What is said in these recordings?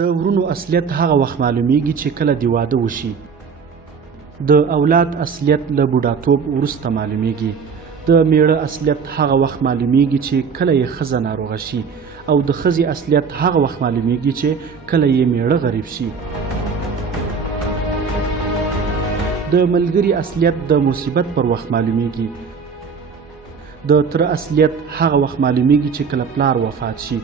د ورونو اصلیت هغه وخت معلومیږي چې کله د واده وشي. د اولاد اصلیت له بوډاتوب وروسته معلومیږي. د میړه اصلیت هغه وخت معلومیږي چې کله یې ښځه ناروغه شي، او د ښځې اصلیت هغه وخت معلومیږي چې کله یې میړه غریب شي. د ملګري اصلیت د مصیبت پر وخت معلومیږي. د تره اصلیت هغه وخت معلومیږي چې کله پلار وفات شي.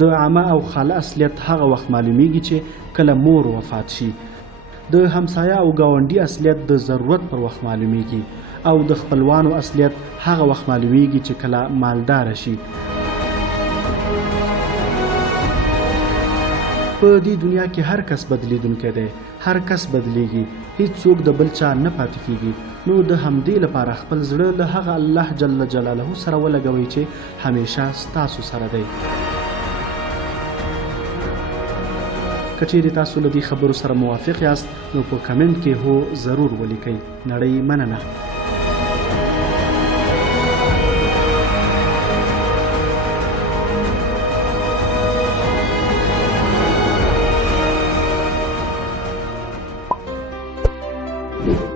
د عمه او خاله اصلیت هغه وخت معلومیږي چې کله مور وفات شي. د همسایه او ګاونډي اصلیت د ضرورت پر وخت معلومیږي، او د خپلوانو اصلیت هغه وخت معلومیږي چې کله مالدار شي. په دې دنیا کې هر کس بدلیدونکی دی، هر کس بدلیږي، هیڅوک د بل چا نه پاتې کیږي. نو د همدې لپاره خپل زړه له هغه الله جل جلاله سره ولګوئ چې همیشه ستاسو سره دی. که چیرې تاسو له دې خبرو سره موافق یاست نو په کمنټ کې هو ضرور ولیکئ. نړۍ مننه. you